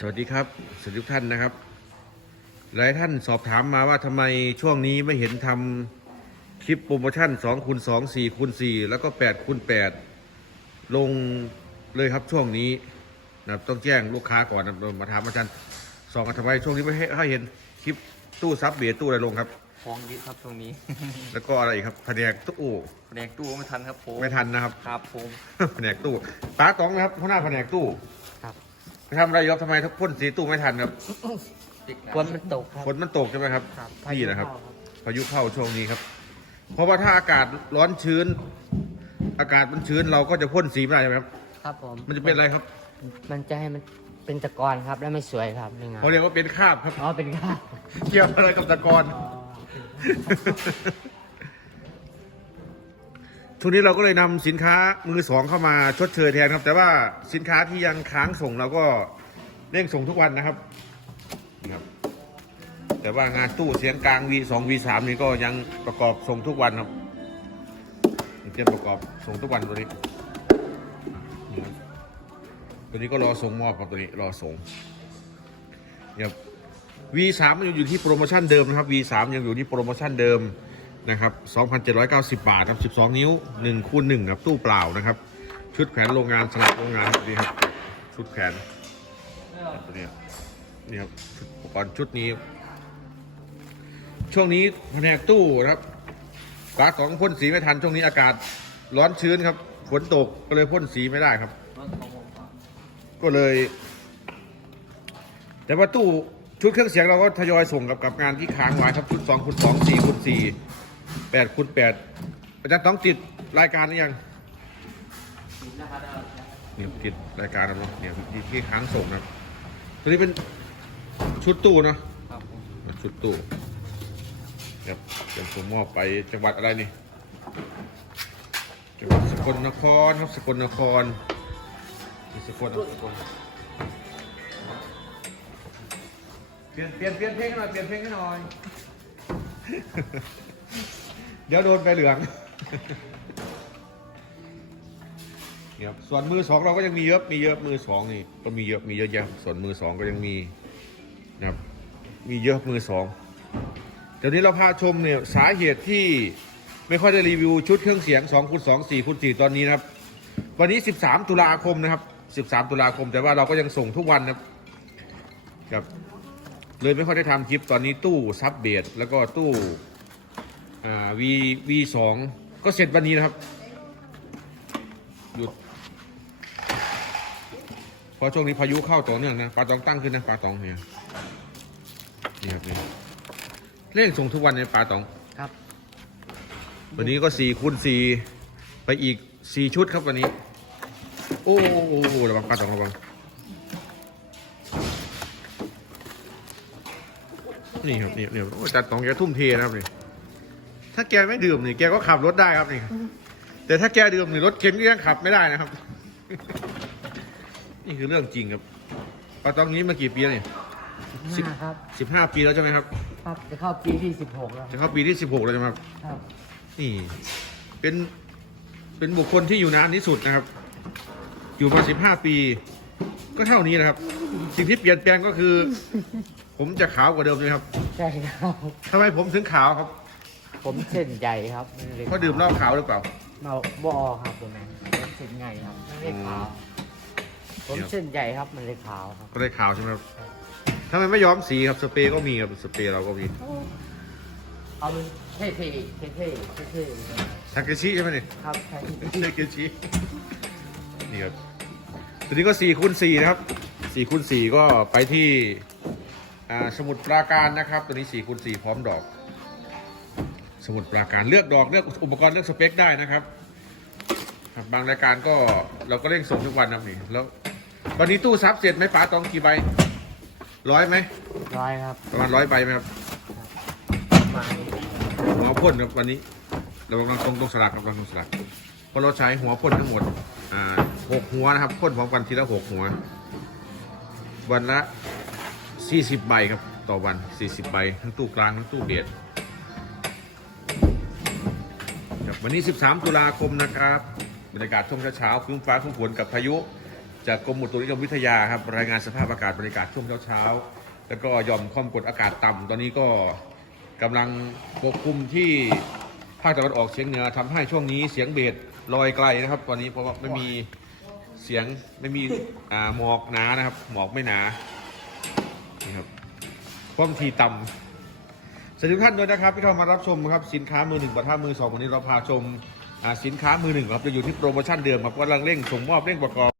สวัสดีครับสวัสดีทุกท่านนะครับ หลายท่านสอบถามมาว่าทำไมช่วงนี้ไม่เห็นทำคลิปโปรโมชั่น2คูณ2 4คูณ4แล้วก็8คูณ8ลงเลยครับช่วงนี้นะครับต้องแจ้งลูกค้าก่อนนะมาถามอาจารย์สองกันทำไมช่วงนี้ไม่ให้ให้เห็นคลิปตู้ซับเบียร์ตู้อะไรลงครับฟ้องเยอะครับตรงนี้ แล้วก็อะไรอีกครับแผนกตู้แผนกตู้ไม่ทันครับผมไม่ทันนะครับครับผมแผนกตู้ป้าตองนะครับหัวหน้าแผนกตู้ครับ ไปทำอะไรอยครับทำไมทุกพ่นสีตู้ไม่ทันครับติดฝนมันตกครับ ฝนมันตกใช่ไหมครับครับนี่นะครับพายุเข้าพายุเข้าช่วงนี้ครับ เพราะว่าถ้าอากาศร้อนชื้น อากาศมันชื้นเราก็จะพ่นสีไม่ได้ใช่ไหมครับ ครับผมมันจะเป็นอะไรครับมันจะให้มันเป็นตะกอนครับแล้วไม่สวยครับไม่งามเขาเรียกว่าเป็นคราบครับ อ๋อเป็นข้าวเกี่ยวอะไรกับตะกอน อ๋อ ช่วงนี้เราก็เลยนำสินค้ามือสองเข้ามาชดเชยแทนครับ แต่ว่าสินค้าที่ยังค้างส่งเราก็เร่งส่งทุกวันนะครับนี่ครับ แต่ว่างานตู้เสียงกลาง V2 V3 นี่ก็ยังประกอบส่งทุกวันครับเตรียมประกอบส่งทุกวันตัวนี้นี่ครับตัวนี้ก็รอส่งมอบครับตัวนี้รอส่งเนี่ยครับ V3 มันยังอยู่ที่โปรโมชั่นเดิมนะครับ V3 ยังอยู่ที่โปรโมชั่นเดิม นะครับ 2,790 บาทครับ12 นิ้ว1คูณ1ครับตู้เปล่านะครับ ชุดแขวนโรงงานสลับโรงงานครับนี่ครับชุดแขวนตัวนี้นี่ครับอุปกรณ์ชุดนี้ ช่วงนี้แผนกตู้นะครับฝาสองพ่นสีไม่ทันช่วงนี้อากาศร้อนชื้นครับฝนตกก็เลยพ่นสีไม่ได้ครับ ก็เลย แต่ว่าตู้ชุดเครื่องเสียงเราก็ทยอยส่งกับกับงานที่ค้างไว้ครับชุด2คูณ2 4คูณ4 8คูณ8อาจารย์ต้องติดรายการหรือยังเนี่ยติดรายการแล้วเนาะเนี่ยที่ที่ค้างส่งนะครับตัวนี้เป็นชุดตู้เนาะชุดตู้ครับจะส่งมอบไปจังหวัดอะไรนี่จังหวัดสกลนครครับสกลนครสกลสกลเปลี่ยนเปลี่ยนเปลี่ยนเพลงหน่อยเปลี่ยนเพลงให้หน่อย เดี๋ยวโดนไปเหลืองเนี่ยครับส่วนมือสองเราก็ยังมีเยอะมีเยอะมือสองนี่ก็มีเยอะมีเยอะแยะส่วนมือสองก็ยังมีนะครับมีเยอะมือสองเดี๋ยวนี้เราพาชมเนี่ยสาเหตุที่ไม่ค่อยได้รีวิวชุดเครื่องเสียง2คูณ2 4คูณ4ตอนนี้นะครับ วันนี้ 13 ตุลาคมนะครับ 13 ตุลาคมแต่ว่าเราก็ยังส่งทุกวันนะครับเลยไม่ค่อยได้ทำคลิปตอนนี้ตู้ซับเบสแล้วก็ตู้ อ่า V V สองก็เสร็จวันนี้นะครับ หยุดเพราะช่วงนี้พายุเข้าต่อเนื่องนะปลาตองตั้งขึ้นนะปลาตองเนี่ยนี่ครับนี่เร่งส่งทุกวันในปลาตอง ครับ วันนี้ก็สี่คูณสี่ไปอีกสี่ชุดครับวันนี้ โอ้โหระวังปลาตองระวังนี่ครับนี่เนี่ยโอ้จัดตองแกทุ่มเทนะครับนี่ ถ้าแกไม่ดื่มนี่แกก็ขับรถได้ครับนี่ แต่ถ้าแกดื่มนี่รถเข็นก็ยังขับไม่ได้นะครับ นี่คือเรื่องจริงครับปลาตองนี้มากี่ปีแล้วนี่สิบห้าครับสิบห้าปีแล้วใช่ไหมครับ ครับจะเข้าปีที่สิบหกแล้วจะเข้าปีที่สิบหกแล้วใช่ไหมครับ ครับ นี่ เป็น เป็นบุคคลที่อยู่นานที่สุดนะครับ อยู่มาสิบห้าปี ก็เท่านี้นะครับ สิ่งที่เปลี่ยนแปลงก็คือ ผมจะขาวกว่าเดิมเลยครับ ใช่ครับทำไมผมถึงขาวครับ ผมเส้นใหญ่ครับมันเลยเพราะดื่มเหล้าขาวหรือเปล่าเมาบอครับผมผมเส้นใหญ่ครับมันเลยขาวผมครับเส้นใหญ่ครับมันเลยขาวครับก็ได้ขาวใช่ไหมครับทำไมไม่ย้อมสีครับสเปรย์ก็มีครับสเปรย์เราก็มีเอามันเท่ๆเท่ๆเท่ๆเท่ๆทาเกชิใช่ไหมเนี่ยครับใช่ทาเกชินี่ครับตัวนี้ก็สี่คูณสี่นะครับสี่คูณสี่ก็ไปที่อ่าสมุดปราการนะครับ ตัวนี้สี่คูณสี่พร้อมดอก สมุดปราการเลือกดอกเลือกอุปกรณ์เลือกสเปคได้นะครับครับบางรายการก็เราก็เร่งส่งทุกวันนะครับนี่แล้ววันนี้ตู้ซับเสร็จไหมป๋าตองกี่ใบร้อยไหมร้อยครับประมาณร้อยใบไหมครับมาหัวพ่นครับวันนี้ เรากำลังตรงตรงสลักครับกำลังตรงสลักเพราะเราใช้หัวพ่นทั้งหมดอ่าหกหัวนะครับพ่นพร้อมกันทีละหกหัว วันละสี่สิบใบครับต่อวันสี่สิบใบทั้งตู้กลางทั้งตู้เบียด วันนี้ 13 ตุลาคมนะครับบรรยากาศช่วงเช้าๆครึ้มฟ้าครึ้มฝนกับพายุ จากกรมอุตุนิยมวิทยาครับรายงานสภาพอากาศบรรยากาศช่วงเช้าๆแล้วก็ยอมความกดอากาศต่ำตอนนี้ก็กำลังปกคลุมที่ภาคตะวันออกเฉียงเหนือทำให้ช่วงนี้เสียงเบสลอยไกลนะครับ ตอนนี้เพราะว่าไม่มีเสียงไม่มีหมอกหนานะครับ หมอกไม่หนานี่ครับความถี่ต่ำ สวัสดีทุกท่านด้วยนะครับที่เข้ามารับชมครับสินค้ามือหนึ่งปะท่ามือสองวันนี้เราพาชมสินค้ามือหนึ่งครับจะอยู่ที่โปรโมชั่นเดิมครับกำลังเร่งส่งมอบเร่งประกอบ